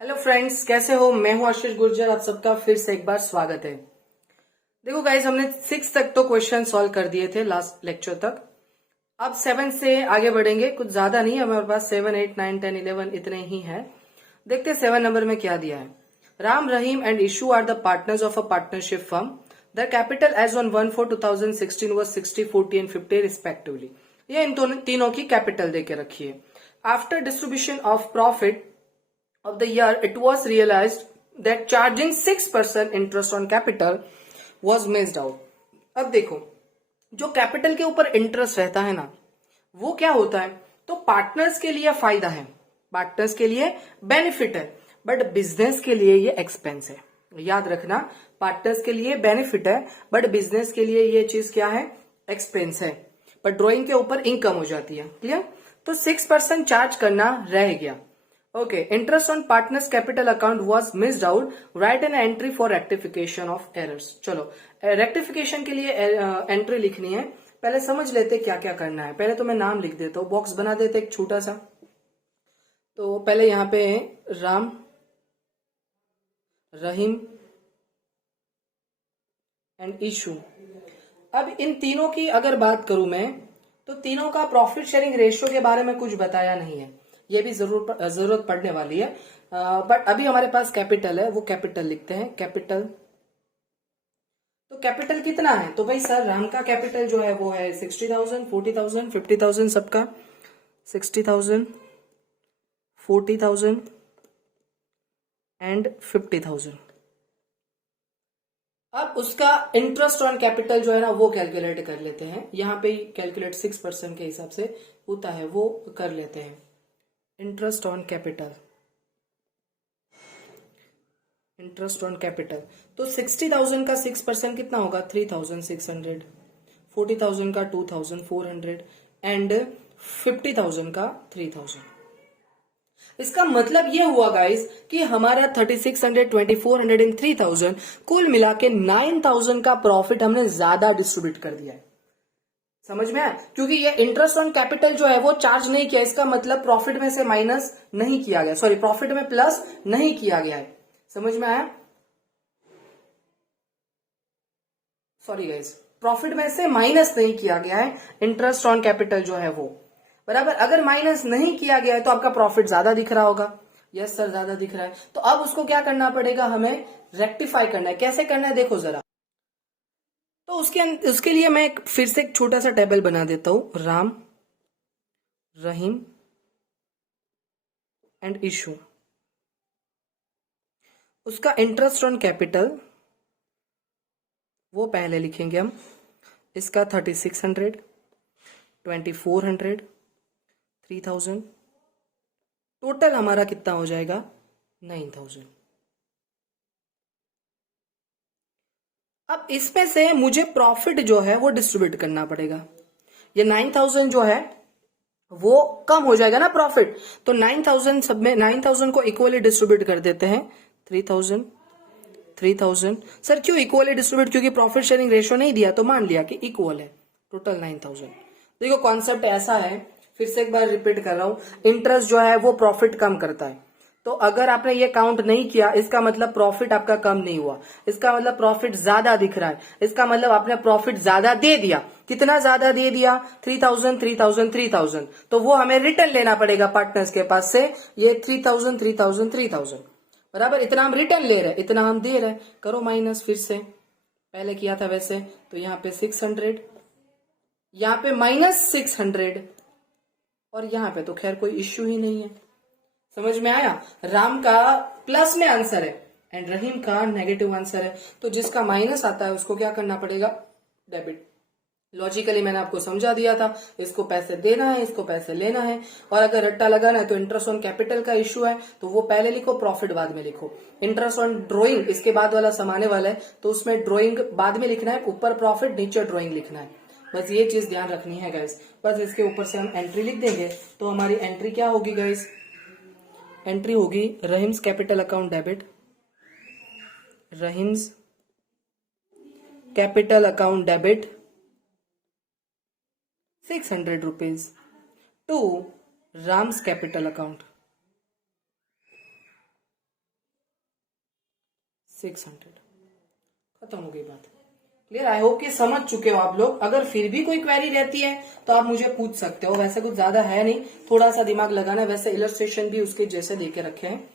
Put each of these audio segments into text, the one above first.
Hello friends, कैसे हो। मैं हूं आशीष गुर्जर, आप सबका फिर से एक बार स्वागत है। देखो गाइस, हमने 6 तक तो क्वेश्चन सॉल्व कर दिए थे लास्ट लेक्चर तक। अब 7 से आगे बढ़ेंगे, कुछ ज्यादा नहीं है हमारे पास, 7, 8, 9, 10, 11 इतने ही है। देखते हैं 7 नंबर में क्या दिया है। Ram, Rahim and Ishu are the partners of a partnership firm. The capital as on 1/4/2016 was 60, 40 and 50 respectively. ये इन तीनों की कैपिटल देके रखी है। After distribution of profit of the year, it was realized that charging 6% interest on capital was missed out. अब देखो, जो कैपिटल के ऊपर इंटरेस्ट रहता है ना, वो क्या होता है, तो पार्टनर्स के लिए फायदा है, पार्टनर्स के लिए बेनिफिट है, बट बिजनेस के लिए ये एक्सपेंस है। याद रखना, पार्टनर्स के लिए बेनिफिट है बट बिजनेस के लिए ये चीज क्या है, एक्सपेंस है। पर ड्रॉइंग के ऊपर इनकम हो जाती है। क्लियर? तो 6% चार्ज करना रह गया। Okay, interest on partners capital account was missed out. Write an entry for rectification of errors. चलो, रेक्टिफिकेशन के लिए एंट्री लिखनी है। पहले समझ लेते क्या क्या करना है। पहले तो मैं नाम लिख देता हूँ, बॉक्स बना देते एक छोटा सा। तो पहले यहाँ पे राम, रहीम एंड इशू। अब इन तीनों की अगर बात करूं मैं, तो तीनों का प्रॉफिट शेयरिंग रेशियो के बारे में कुछ बताया नहीं है। ये भी जरूरत पड़ने वाली है, बट अभी हमारे पास कैपिटल है, वो कैपिटल लिखते हैं। कैपिटल, तो कैपिटल कितना है, तो भाई सर राम का कैपिटल जो है वो है 60,000, 40,000, 50,000, सबका 60,000, 40,000 एंड 50,000। अब उसका इंटरेस्ट ऑन कैपिटल जो है ना, वो कैलकुलेट कर लेते हैं। यहां पे कैलकुलेट 6% के हिसाब से होता है, वो कर लेते हैं। Interest on capital, interest on capital, तो 60,000 का 6% कितना होगा, 3,600, 40,000 का 2,400 एंड 50,000 का 3,000। इसका मतलब ये हुआ गाइस कि हमारा 3,600, 2,400 एंड 3,000 कुल मिला के 9,000 का प्रॉफिट हमने ज्यादा डिस्ट्रीब्यूट कर दिया है। समझ में आया? क्योंकि ये इंटरेस्ट ऑन कैपिटल जो है वो चार्ज नहीं किया, इसका मतलब प्रॉफिट में से माइनस नहीं किया गया, सॉरी प्रॉफिट में प्लस नहीं किया गया है। समझ में आया? सॉरी गाइस, प्रॉफिट में से माइनस नहीं किया गया है इंटरेस्ट ऑन कैपिटल जो है वो, बराबर। अगर माइनस नहीं किया गया है तो आपका प्रॉफिट ज्यादा दिख रहा होगा। यस सर, ज्यादा दिख रहा है। तो अब उसको क्या करना पड़ेगा, हमें रेक्टिफाई करना है। कैसे करना है देखो जरा। तो उसके लिए मैं फिर से एक छोटा सा टेबल बना देता हूं। राम, रहीम एंड इशू, उसका इंटरेस्ट ऑन कैपिटल वो पहले लिखेंगे हम। इसका 3,600, 2,400, 3,000, टोटल हमारा कितना हो जाएगा, 9,000। अब इसमें से मुझे प्रॉफिट जो है वो डिस्ट्रीब्यूट करना पड़ेगा। ये 9,000 जो है वो कम हो जाएगा ना प्रॉफिट, तो 9,000 सब में 9,000 को इक्वली डिस्ट्रीब्यूट कर देते हैं। 3,000, 3,000। सर क्यों इक्वली डिस्ट्रीब्यूट, क्योंकि प्रॉफिट शेयरिंग रेशियो नहीं दिया तो मान लिया कि इक्वल है। टोटल 9,000। देखो कॉन्सेप्ट ऐसा है, फिर से एक बार रिपीट कर रहा हूं, इंटरेस्ट जो है वो प्रॉफिट कम करता है। तो अगर आपने ये काउंट नहीं किया, इसका मतलब प्रॉफिट आपका कम नहीं हुआ, इसका मतलब प्रॉफिट ज्यादा दिख रहा है, इसका मतलब आपने प्रॉफिट ज्यादा दे दिया। कितना ज्यादा दे दिया, 3,000, 3,000, 3,000। तो वो हमें रिटर्न लेना पड़ेगा पार्टनर्स के पास से, ये 3,000, 3,000, 3,000, बराबर। इतना हम रिटर्न ले रहे, इतना हम दे रहे। करो माइनस, फिर से पहले किया था वैसे। तो यहाँ पे 600, यहाँ पे -600, और यहाँ पे तो खैर कोई इश्यू ही नहीं है। समझ में आया? राम का प्लस में आंसर है एंड रहीम का नेगेटिव आंसर है, तो जिसका माइनस आता है उसको क्या करना पड़ेगा, डेबिट। लॉजिकली मैंने आपको समझा दिया था, इसको पैसे देना है, इसको पैसे लेना है। और अगर रट्टा लगाना है तो इंटरेस्ट ऑन कैपिटल का इश्यू है तो वो पहले लिखो, प्रॉफिट बाद में लिखो। इंटरेस्ट ऑन ड्रॉइंग इसके बाद वाला समाने वाला है, तो उसमें ड्रॉइंग बाद में लिखना है, ऊपर प्रॉफिट नीचे ड्रॉइंग लिखना है। बस ये चीज ध्यान रखनी है गाइस। बस इसके ऊपर से हम एंट्री लिख देंगे, तो हमारी एंट्री क्या होगी गाइस, एंट्री होगी Rahim's capital account debit, Rahim's capital account debit 600 rupees to Ram's capital account. 600। खत्म हो गई बात। क्लियर? आई होप कि समझ चुके हो आप लोग। अगर फिर भी कोई क्वेरी रहती है तो आप मुझे पूछ सकते हो। वैसे कुछ ज्यादा है नहीं, थोड़ा सा दिमाग लगाना। वैसे इलस्ट्रेशन भी उसके जैसे देके रखे हैं।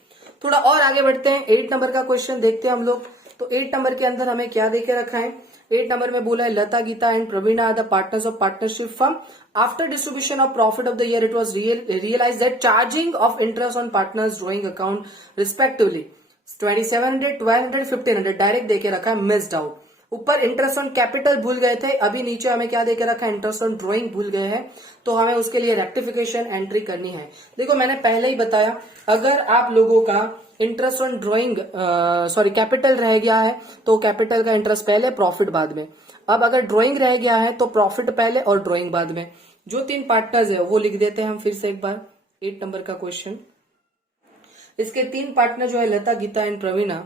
थोड़ा और आगे बढ़ते हैं। 8 नंबर का क्वेश्चन देखते हैं हम लोग। तो 8 नंबर के अंदर हमें क्या देके रखा है? 8 नंबर में बोला है Lata, Geeta and Praveena are the partners of partnership firm. After distribution of profit of the year it was realised that charging of interest on partners drawing account respectively 2700, 1200, 1500 direct देके रखा है, मिस्ड आउट। ऊपर इंटरेस्ट ऑन कैपिटल भूल गए थे, अभी नीचे हमें क्या देके रखा है? इंटरेस्ट ऑन ड्रॉइंग भूल गए हैं, तो हमें उसके लिए रेक्टिफिकेशन एंट्री करनी है। देखो मैंने पहले ही बताया, अगर आप लोगों का इंटरेस्ट ऑन ड्रॉइंग कैपिटल रह गया है तो कैपिटल का इंटरेस्ट पहले, प्रॉफिट बाद में। अब अगर ड्रॉइंग रह गया है तो प्रॉफिट पहले और ड्रॉइंग बाद में। जो 3 पार्टनर्स है वो लिख देते हैं हम फिर से एक बार। 8 नंबर का क्वेश्चन, इसके 3 पार्टनर जो है लता, गीता एंड प्रवीणा।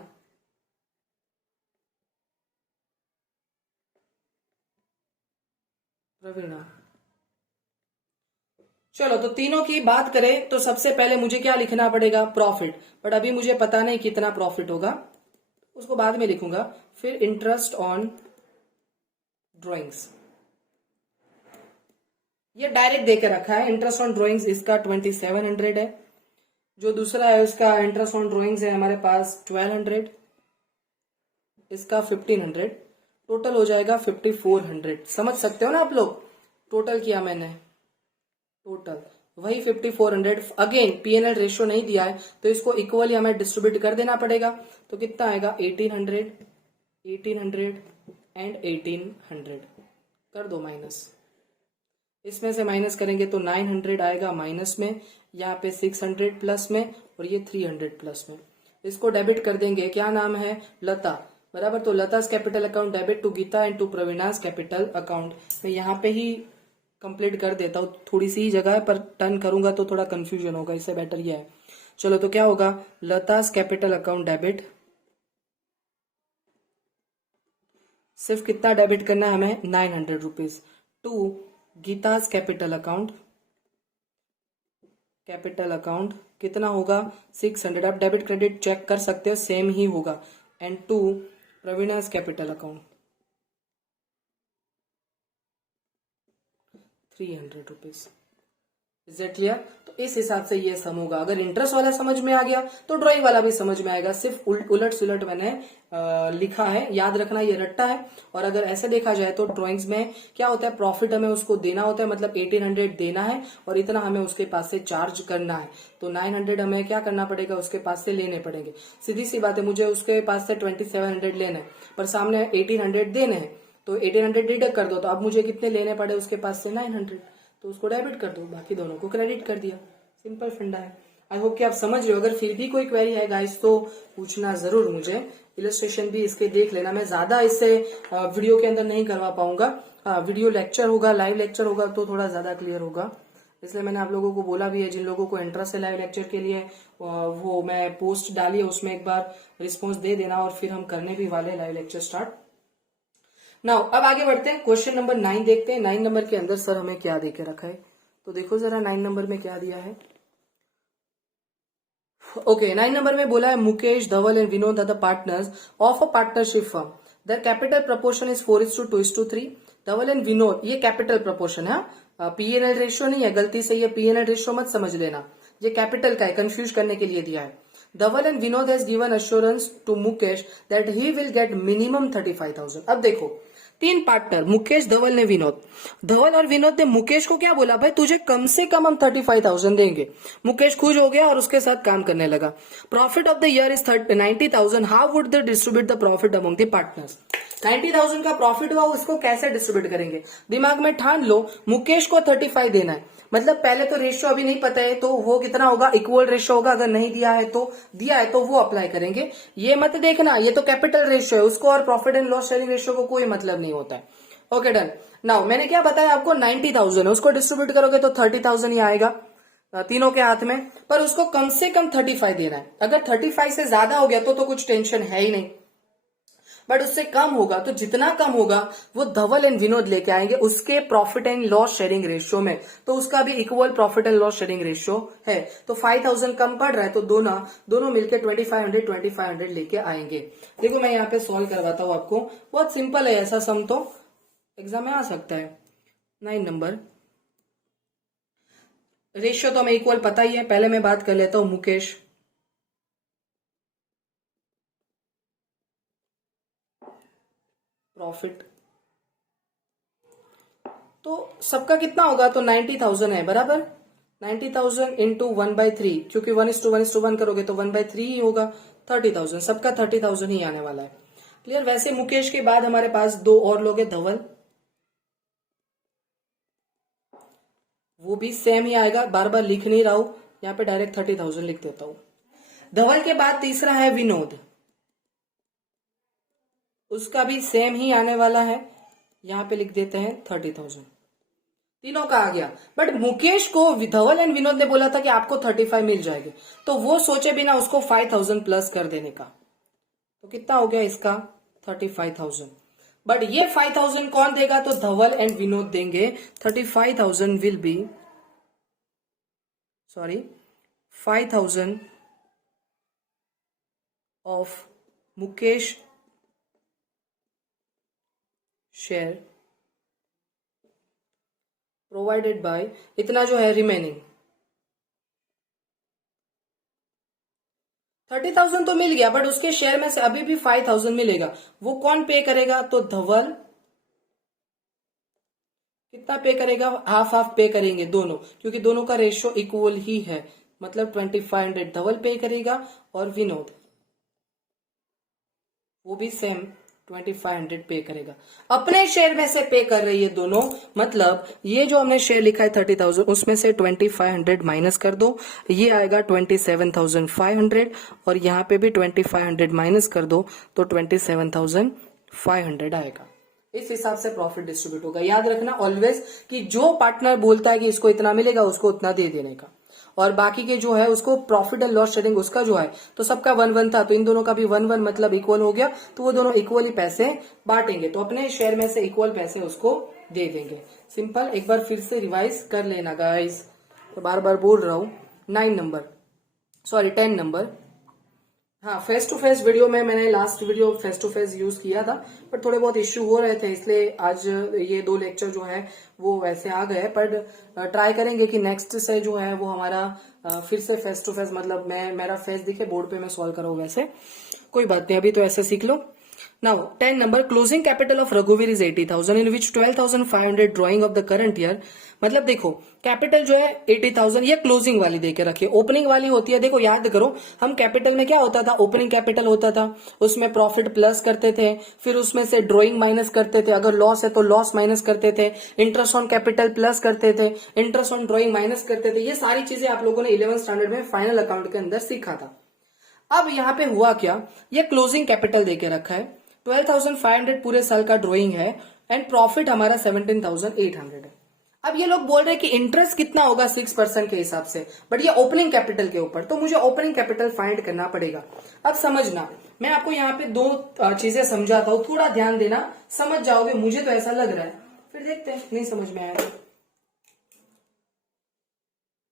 चलो तो तीनों की बात करें तो सबसे पहले मुझे क्या लिखना पड़ेगा? प्रॉफिट। बट अभी मुझे पता नहीं कितना प्रॉफिट होगा, उसको बाद में लिखूंगा। फिर इंटरेस्ट ऑन ड्रॉइंग्स, ये डायरेक्ट देके रखा है। इंटरेस्ट ऑन ड्रॉइंग्स इसका 2700 है। जो दूसरा है उसका इंटरेस्ट ऑन ड्रॉइंग्स है हमारे पास 1200, इसका 1500, टोटल हो जाएगा 5400। समझ सकते हो ना आप लोग? टोटल किया मैंने, टोटल वही 5400। अगेन पीएनएल रेशियो नहीं दिया है तो इसको इक्वली हमें डिस्ट्रीब्यूट कर देना पड़ेगा। तो कितना आएगा? 1800, 1800 एंड 1800। कर दो माइनस, इसमें से माइनस करेंगे तो 900 आएगा माइनस में, यहाँ पे 600 प्लस में, और ये 300 प्लस में। इसको डेबिट कर देंगे। क्या नाम है? लता, बराबर। तो Lata's capital account debit to Geeta and to Praveena's capital account. मैं यहाँ पे ही कंप्लीट कर देता हूँ, थोड़ी सी ही जगह है पर टर्न करूंगा तो थोड़ा कंफ्यूजन होगा, इससे बेटर ये है। चलो तो क्या होगा? लता's कैपिटल अकाउंट डेबिट, सिर्फ कितना डेबिट करना है हमें? 900 रुपीज टू गीता's कैपिटल अकाउंट कितना होगा? 600। आप डेबिट क्रेडिट चेक कर सकते हो, सेम ही होगा। And to Praveena's capital account 300 rupees. Is it clear? तो इस हिसाब से ये सम होगा। अगर इंटरेस्ट वाला समझ में आ गया तो ड्राइंग वाला भी समझ में आएगा। सिर्फ उलट सुलट मैंने लिखा है, याद रखना ये रट्टा है। और अगर ऐसे देखा जाए तो ड्राइंग्स में क्या होता है? प्रॉफिट हमें उसको देना होता है, मतलब 1800 देना है और इतना हमें उसके पास से चार्ज करना है। तो 900 हमें क्या करना पड़ेगा? उसके पास से लेने पड़ेंगे। सीधी सी बात है, मुझे उसके पास से 2700 लेना है पर सामने 1800 देने हैं, तो 1800 डिडक्ट कर दो। तो अब मुझे कितने लेने पड़े उसके पास से? 900, तो उसको डेबिट कर दो, बाकी दोनों को क्रेडिट कर दिया। सिंपल फंडा है। आई होप कि आप समझ रहे हो। अगर फिर भी कोई क्वेरी है गाइस तो पूछना जरूर मुझे। इलस्ट्रेशन भी इसके देख लेना। मैं ज्यादा इससे वीडियो के अंदर नहीं करवा पाऊंगा। वीडियो लेक्चर होगा, लाइव लेक्चर होगा तो थोड़ा ज्यादा क्लियर होगा, इसलिए मैंने आप लोगों को बोला भी है। जिन लोगों को इंटरेस्ट है लाइव लेक्चर के लिए, वो मैं पोस्ट डाली है उसमें एक बार रिस्पॉन्स दे देना, और फिर हम करने भी वाले लाइव लेक्चर स्टार्ट। नाउ अब आगे बढ़ते हैं, क्वेश्चन नंबर 9 देखते हैं। 9 नंबर के अंदर सर हमें क्या देके रखा है, तो देखो जरा 9 नंबर में क्या दिया है। ओके, 9 नंबर में बोला है Mukesh, Dhaval and Vinod are the partners of a partnership firm. Their capital proportion is 4:2:3। Dhaval and Vinod, ये कैपिटल प्रपोर्शन है, पीएनएल रेशियो नहीं है, गलती से ये पीएनएल रेशियो मत समझ लेना, ये कैपिटल का है, कंफ्यूज करने के लिए दिया है। Dhaval and Vinod has given assurance to Mukesh that he will get minimum 35,000। अब देखो 3 पार्टनर, मुकेश, धवल ने विनोद। धवल और विनोद ने मुकेश को क्या बोला? भाई तुझे कम से कम हम 35,000 देंगे। मुकेश खुश हो गया और उसके साथ काम करने लगा। Profit of the year is 90,000। How would they distribute the profit among the partners? 90,000 का प्रॉफिट हुआ, उसको कैसे डिस्ट्रीब्यूट करेंगे? दिमाग में ठान लो, मुकेश को 35 देना है, मतलब पहले तो रेशियो अभी नहीं पता है तो वो कितना होगा? इक्वल रेशियो होगा। अगर नहीं दिया है तो, दिया है तो वो अप्लाई करेंगे। ये मत देखना, ये तो कैपिटल रेशियो है, उसको और profit and loss sharing ratio को कोई मतलब नहीं होता है। Okay done. नाउ मैंने क्या बताया आपको? 90,000 है, उसको डिस्ट्रीब्यूट करोगे तो 30,000 ही आएगा तीनों के हाथ में, पर उसको कम से कम 35 देना है। अगर 35 से ज्यादा हो गया तो कुछ टेंशन है ही नहीं। बट उससे कम होगा, तो जितना कम होगा वो धवल एंड विनोद लेके आएंगे उसके profit and loss sharing ratio में, तो उसका भी equal profit and loss sharing ratio है। तो 5000 कम पड़ रहा है, तो दोनों मिलकर 2500 लेके आएंगे। देखो मैं यहाँ पे सॉल्व करवाता हूँ आपको, बहुत सिंपल है, ऐसा सम तो एग्जाम में आ सकता है। 9 नंबर, रेशियो तो हमें इक्वल पता ही है, पहले मैं बात कर लेता हूं मुकेश, प्रॉफिट, तो सबका कितना होगा, तो 90,000 है बराबर, 90,000 इंटू 1/3, क्योंकि 1:1 करोगे तो 1/3 ही होगा, 30,000, सबका 30,000 ही आने वाला है। क्लियर। वैसे मुकेश के बाद हमारे पास दो और लोग हैं, धवल, वो भी सेम ही आएगा, बार बार लिख नहीं रहा हूं, यहाँ पे डायरेक्ट 30,000 लिख देता हूं। धवल के बाद तीसरा है विनोद, उसका भी सेम ही आने वाला है, यहां पे लिख देते हैं 30,000, तीनों का आ गया। बट मुकेश को धवल एंड विनोद ने बोला था कि आपको 35 मिल जाएगी, तो वो सोचे बिना उसको 5,000 प्लस कर देने का, तो कितना हो गया इसका 35,000। बट ये 5,000 कौन देगा, तो धवल एंड विनोद देंगे। 35,000 will be 5,000 of Mukesh share provided by, इतना जो है रिमेनिंग 30,000 तो मिल गया, बट उसके शेयर में से अभी भी 5,000 मिलेगा, वो कौन पे करेगा, तो धवल कितना पे करेगा, हाफ हाफ पे करेंगे दोनों, क्योंकि दोनों का रेशियो इक्वल ही है, मतलब 2500 धवल पे करेगा और विनोद वो भी सेम 2500 पे करेगा, अपने शेयर में से पे कर रही है दोनों, मतलब ये जो हमने शेयर लिखा है 30,000, उसमें से 2500 माइनस कर दो, ये आएगा 27,500, और यहाँ पे भी 2500 माइनस कर दो तो 27,500 आएगा। इस हिसाब से प्रॉफिट डिस्ट्रीब्यूट होगा। याद रखना ऑलवेज कि जो पार्टनर बोलता है कि इसको इतना मिलेगा, उसको उतना दे देने का, और बाकी के जो है उसको प्रॉफिट एंड लॉस शेयरिंग उसका जो है, तो सबका 1-1 था, तो इन दोनों का भी 1-1 मतलब इक्वल हो गया, तो वो दोनों इक्वली पैसे बांटेंगे, तो अपने शेयर में से इक्वल पैसे उसको दे देंगे। सिंपल, एक बार फिर से रिवाइज कर लेना गाइस, तो बार बार बोल रहा हूं। 10 नंबर, हाँ, फेस टू फेस वीडियो में मैंने last video face to face use किया था, पर थोड़े बहुत इश्यू हो रहे थे, इसलिए आज ये 2 लेक्चर जो है वो वैसे आ गए, पर ट्राई करेंगे कि नेक्स्ट से जो है वो हमारा फिर से फेस टू फेस, मतलब मेरा फेस दिखे बोर्ड पे मैं सॉल्व करूँ, वैसे कोई बात नहीं, अभी तो ऐसे सीख लो। Now 10 number, closing capital of Raghuveer is 80,000 in which 12,500 drawing of the current year, मतलब देखो कैपिटल जो है 80,000, ये क्लोजिंग वाली देके रखिए, ओपनिंग वाली होती है। देखो याद करो, हम कैपिटल में क्या होता था, ओपनिंग कैपिटल होता था, उसमें प्रॉफिट प्लस करते थे, फिर उसमें से ड्रॉइंग माइनस करते थे, अगर लॉस है तो लॉस माइनस करते थे, इंटरेस्ट ऑन कैपिटल प्लस करते थे, इंटरेस्ट ऑन ड्रॉइंग माइनस करते थे। ये सारी चीजें आप लोगों ने 11th स्टैंडर्ड में फाइनल अकाउंट के अंदर सीखा था। अब यहाँ पे हुआ क्या, ये क्लोजिंग कैपिटल देके रखा है, 12,500 पूरे साल का ड्रॉइंग है, एंड प्रॉफिट हमारा 17,800 है। अब ये लोग बोल रहे हैं कि इंटरेस्ट कितना होगा 6% के हिसाब से, बट ये ओपनिंग कैपिटल के ऊपर, तो मुझे ओपनिंग कैपिटल फाइंड करना पड़ेगा। अब समझना, मैं आपको यहाँ पे 2 चीजें समझाता हूँ, थोड़ा ध्यान देना, समझ जाओगे, मुझे तो ऐसा लग रहा है, फिर देखते हैं नहीं समझ में आया तो।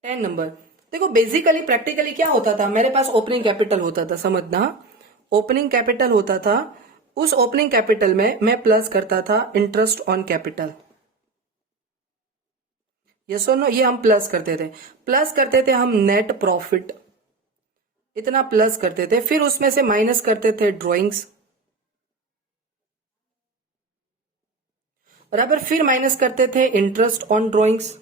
10 नंबर, देखो बेसिकली प्रैक्टिकली क्या होता था, मेरे पास ओपनिंग कैपिटल होता था, समझना, ओपनिंग कैपिटल होता था, उस ओपनिंग कैपिटल में मैं प्लस करता था इंटरेस्ट ऑन कैपिटल, यस और नो, ये हम प्लस करते थे हम नेट प्रॉफिट, इतना प्लस करते थे, फिर उसमें से माइनस करते थे ड्रॉइंग्स, बराबर, फिर माइनस करते थे इंटरेस्ट ऑन ड्रॉइंग्स,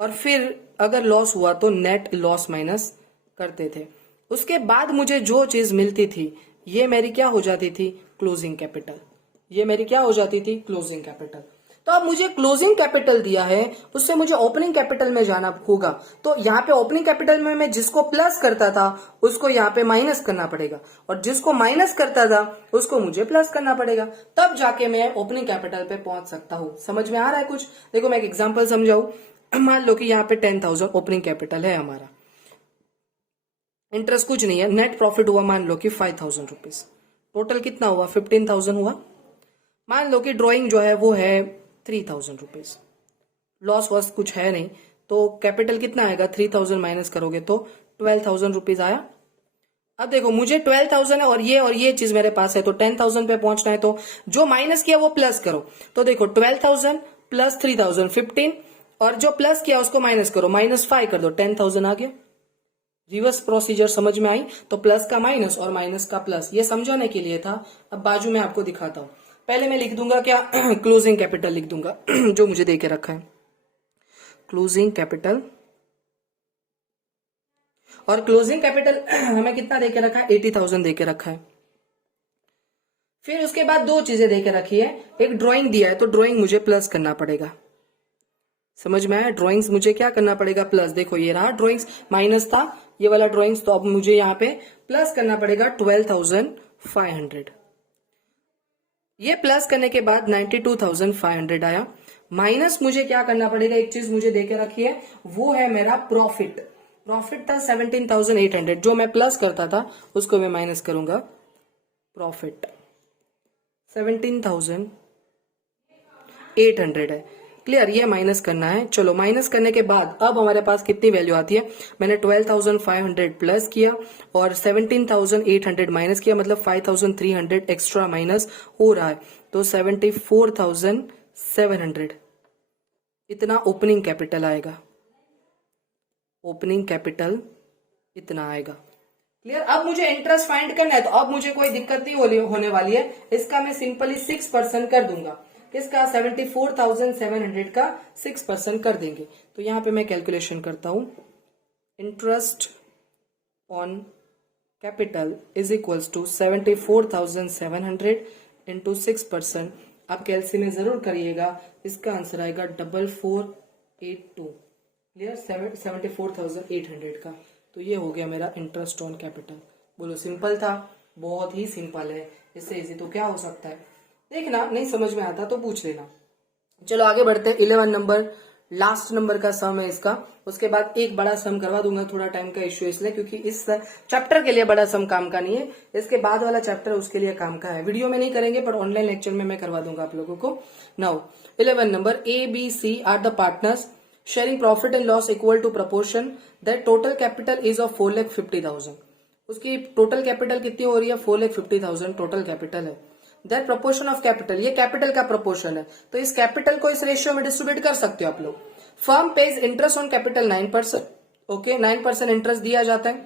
और फिर अगर लॉस हुआ तो नेट लॉस माइनस करते थे। उसके बाद मुझे जो चीज मिलती थी ये मेरी क्या हो जाती थी, क्लोजिंग कैपिटल, ये मेरी क्या हो जाती थी, क्लोजिंग कैपिटल। तो अब मुझे क्लोजिंग कैपिटल दिया है, उससे मुझे ओपनिंग कैपिटल में जाना होगा, तो यहाँ पे ओपनिंग कैपिटल में मैं जिसको प्लस करता था उसको यहाँ पे माइनस करना पड़ेगा, और जिसको माइनस करता था उसको मुझे प्लस करना पड़ेगा, तब जाके मैं ओपनिंग कैपिटल पे पहुंच सकता हूं। समझ में आ रहा है कुछ? देखो मैं एक एग्जाम्पल समझाऊं, मान लो कि यहाँ पे 10,000 ओपनिंग कैपिटल है हमारा, इंटरेस्ट कुछ नहीं है, नेट प्रॉफिट हुआ मान लो कि 5,000 रुपीज, टोटल कितना हुआ 15,000 हुआ। मान लो कि ड्राइंग जो है वो है 3,000 रुपीज, लॉस वॉस कुछ है नहीं, तो कैपिटल कितना आएगा 3,000 माइनस करोगे तो 12,000 रुपीज आया। अब देखो मुझे 12,000 है और ये चीज मेरे पास है, तो 10,000 पे पहुंचना है, तो जो माइनस किया वो प्लस करो। तो देखो 12,000 प्लस 3,000 15, और जो प्लस किया उसको माइनस करो, -5 कर दो, 10,000 आ गया। रिवर्स प्रोसीजर समझ में आई? तो प्लस का माइनस और माइनस का प्लस, ये समझाने के लिए था। अब बाजू में आपको दिखाता हूं। पहले मैं लिख दूंगा क्या क्लोजिंग कैपिटल लिख दूंगा जो मुझे देके रखा है, क्लोजिंग कैपिटल। और क्लोजिंग कैपिटल हमें कितना देके रखा है 80,000 देके रखा है। फिर उसके बाद दो चीजें देके रखी है, एक ड्राइंग दिया है तो ड्राइंग मुझे प्लस करना पड़ेगा, समझ में आया? ड्राइंग्स मुझे क्या करना पड़ेगा प्लस। देखो ये रहा ड्राइंग्स, माइनस था ये वाला ड्राइंग्स, तो अब मुझे यहाँ पे प्लस करना पड़ेगा 12,500। ये प्लस करने के बाद 92,500 आया। माइनस मुझे क्या करना पड़ेगा, एक चीज मुझे देके रखी है, वो है मेरा प्रॉफिट। प्रॉफिट था 17,800, जो मैं प्लस करता था उसको मैं माइनस करूंगा, प्रॉफिट 17,800 है। क्लियर? ये माइनस करना है। चलो माइनस करने के बाद अब हमारे पास कितनी वैल्यू आती है, मैंने 12,500 प्लस किया और 17,800 माइनस किया, मतलब 5,300 एक्स्ट्रा माइनस हो रहा है, तो 74,700 इतना ओपनिंग कैपिटल आएगा। ओपनिंग कैपिटल इतना आएगा। क्लियर? अब मुझे इंटरेस्ट फाइंड करना है, तो अब मुझे कोई दिक्कत नहीं होने वाली है, इसका मैं सिंपली 6% कर दूंगा। किसका? 74,700 का 6% कर देंगे। तो यहां पे मैं कैलकुलेशन करता हूं, interest on capital is equals to 74,700 into 6%। आप कैलसी में जरूर करिएगा, इसका आंसर आएगा 4482। क्लियर? 74,800 का। तो ये हो गया मेरा इंटरेस्ट ऑन कैपिटल। बोलो सिंपल था? बहुत ही सिंपल है, इससे इजी तो क्या हो सकता है। देखना नहीं समझ में आता तो पूछ लेना। चलो आगे बढ़ते हैं। 11 नंबर लास्ट नंबर का सम है इसका, उसके बाद एक बड़ा सम करवा दूंगा, थोड़ा टाइम का इश्यू इसलिए क्योंकि इस चैप्टर के लिए बड़ा सम काम का नहीं है, इसके बाद वाला चैप्टर उसके लिए काम का है। वीडियो में नहीं करेंगे पर ऑनलाइन लेक्चर में मैं करवा दूंगा आप लोगों को। नाउ 11 नंबर, A B C are the partners sharing profit and loss equal to proportion that total capital is of 4,50,000। उसकी टोटल कैपिटल कितनी हो रही है? 4,50,000 टोटल कैपिटल है। दैट प्रपोर्शन ऑफ कैपिटल, ये कैपिटल का प्रपोर्शन है, तो इस कैपिटल को इस रेशियो में डिस्ट्रीब्यूट कर सकते हो आप लोग। Firm pays interest on capital 9%, okay 9% interest दिया जाता है।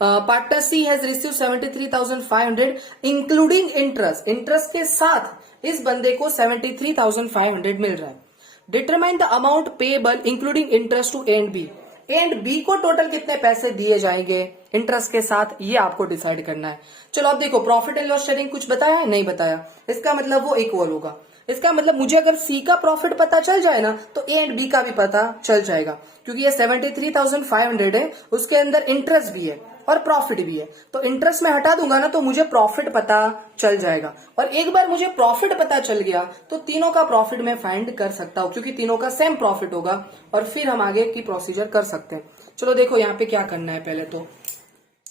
Partner C has receive 73,500 including interest, interest के साथ इस बंदे को 73,500 मिल रहा है। Determine the amount payable including interest to A and B, A and B को टोटल कितने पैसे दिए जाएंगे इंटरेस्ट के साथ, ये आपको डिसाइड करना है। चलो अब देखो, प्रॉफिट एंड लॉस शेयरिंग कुछ बताया है? नहीं बताया, इसका मतलब वो इक्वल होगा। इसका मतलब मुझे अगर सी का प्रॉफिट पता चल जाए ना तो ए एंड बी का भी पता चल जाएगा, क्योंकि ये 73,500 है, उसके अंदर इंटरेस्ट भी है और प्रॉफिट भी है, तो इंटरेस्ट में हटा दूंगा ना तो मुझे प्रॉफिट पता चल जाएगा। और एक बार मुझे प्रॉफिट पता चल गया तो तीनों का प्रॉफिट मैं फाइंड कर सकता हूं, क्योंकि तीनों का सेम प्रॉफिट होगा, और फिर हम आगे की प्रोसीजर कर सकते हैं। चलो देखो यहाँ पे क्या करना है। पहले तो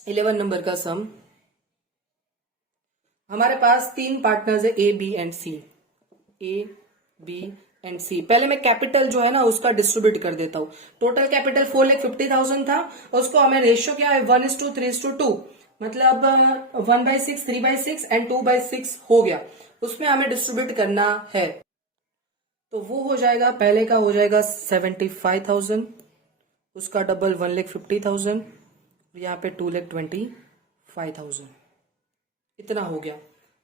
11 नंबर का सम, हमारे पास तीन पार्टनर्स है A B and C, A B and C. पहले मैं कैपिटल जो है ना उसका डिस्ट्रीब्यूट कर देता हूं। टोटल कैपिटल 4,50,000 था, उसको हमें रेशियो क्या है 1:3:2, मतलब 1/6, 3/6 एंड 2/6 हो गया, उसमें हमें डिस्ट्रीब्यूट करना है। तो वो हो जाएगा, पहले का हो जाएगा 75,000, उसका डबल 1,50,000, यहाँ पे 2,25,000, इतना हो गया।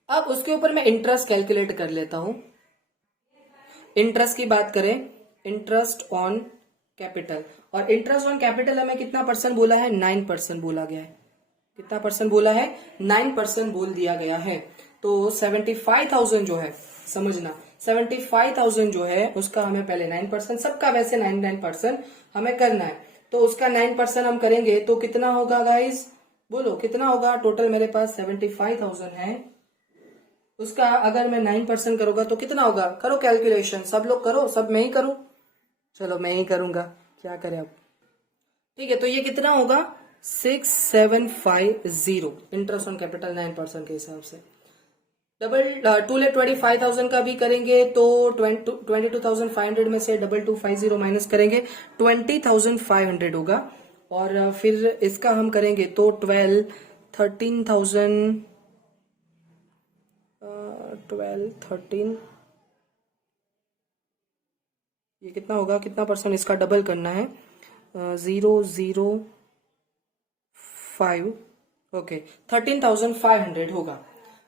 अब उसके ऊपर मैं इंटरेस्ट कैलकुलेट कर लेता हूं। इंटरेस्ट की बात करें, इंटरेस्ट ऑन कैपिटल, और इंटरेस्ट ऑन कैपिटल हमें कितना परसेंट बोला है? 9% बोला गया है। कितना परसेंट बोला है? 9% बोल दिया गया है। तो 75,000 जो है, समझना 75,000 जो है उसका हमें पहले 9%, सबका वैसे 9% हमें करना है, तो उसका 9% हम करेंगे तो कितना होगा गाइस? बोलो कितना होगा? टोटल मेरे पास 75,000 है, उसका अगर मैं 9% करूंगा तो कितना होगा? करो कैलकुलेशन, सब लोग करो, सब मैं ही करूं? चलो मैं ही करूंगा, क्या करें अब। ठीक है, तो ये कितना होगा? 6750 इंटरेस्ट ऑन कैपिटल 9% के हिसाब से। डबल 2,25,000 का भी करेंगे तो 22,500 में से 2250 माइनस करेंगे 20,500 होगा। और फिर इसका हम करेंगे तो 13 ये कितना होगा, कितना परसेंट इसका डबल करना है, 005 ओके 13,500 होगा।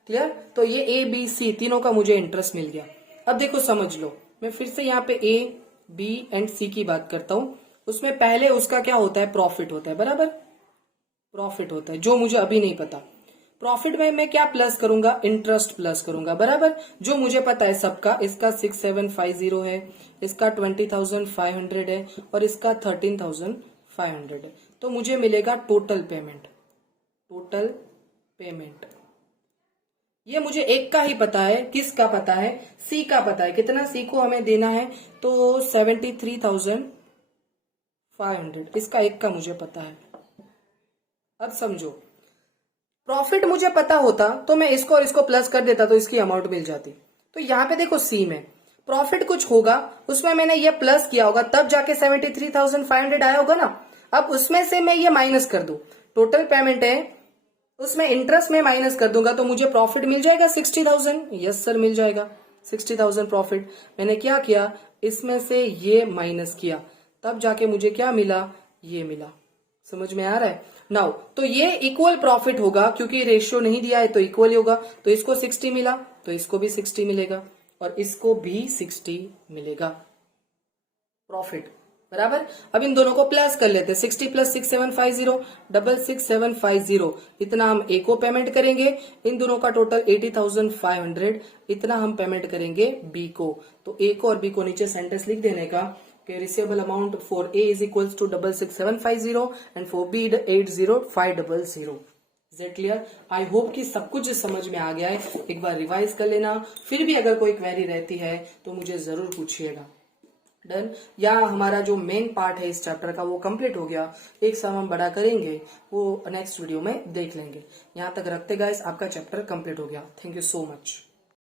क्लियर। तो ये ए बी सी तीनों का मुझे इंटरेस्ट मिल गया। अब देखो समझ लो, मैं फिर से यहाँ पे ए बी एंड सी की बात करता हूं। उसमें पहले उसका क्या होता है, प्रॉफिट होता है, बराबर प्रॉफिट होता है, जो मुझे अभी नहीं पता। प्रॉफिट में मैं क्या प्लस करूंगा, इंटरेस्ट प्लस करूंगा, बराबर। जो मुझे पता है सबका, इसका 6750 है, इसका 20,500 है और इसका 13,500 है। तो मुझे मिलेगा टोटल पेमेंट। टोटल पेमेंट ये मुझे एक का ही पता है, किसका पता है, सी का पता है। कितना सी को हमें देना है, तो 73,500 इसका एक का मुझे पता है। अब समझो, प्रॉफिट मुझे पता होता तो मैं इसको और इसको प्लस कर देता तो इसकी अमाउंट मिल जाती। तो यहां पे देखो सी में प्रॉफिट कुछ होगा, उसमें मैंने ये प्लस किया होगा, तब जाके 73,500 आया होगा ना। अब उसमें से मैं ये माइनस कर दूं, टोटल पेमेंट है, उसमें इंटरेस्ट में माइनस कर दूंगा तो मुझे प्रॉफिट मिल जाएगा 60,000। यस सर, मिल जाएगा 60,000 प्रॉफिट। मैंने क्या किया, इसमें से ये माइनस किया, तब जाके मुझे क्या मिला, ये मिला। समझ में आ रहा है नाउ। तो ये इक्वल प्रॉफिट होगा, क्योंकि रेशियो नहीं दिया है तो इक्वल ही होगा। तो इसको 60 मिला तो इसको भी 60 मिलेगा और इसको भी 60 मिलेगा प्रॉफिट, बराबर। अब इन दोनों को प्लस कर लेते हैं, 60 प्लस 6750 66,750 इतना हम ए को पेमेंट करेंगे। इन दोनों का टोटल 80,500 इतना हम पेमेंट करेंगे बी को। तो ए को और बी को नीचे सेंटेंस लिख देने का कि receivable amount for A is equals to 66,750 and for B 80,500। Is it clear? I hope कि सब कुछ समझ में आ गया है। एक बार रिवाइज कर लेना, फिर भी अगर कोई क्वेरी रहती है तो मुझे जरूर पूछिएगा। डन। या हमारा जो मेन पार्ट है इस चैप्टर का वो कंप्लीट हो गया। एक सम हम बड़ा करेंगे, वो नेक्स्ट वीडियो में देख लेंगे। यहां तक रखते गाइस, आपका चैप्टर कंप्लीट हो गया। Thank you so much.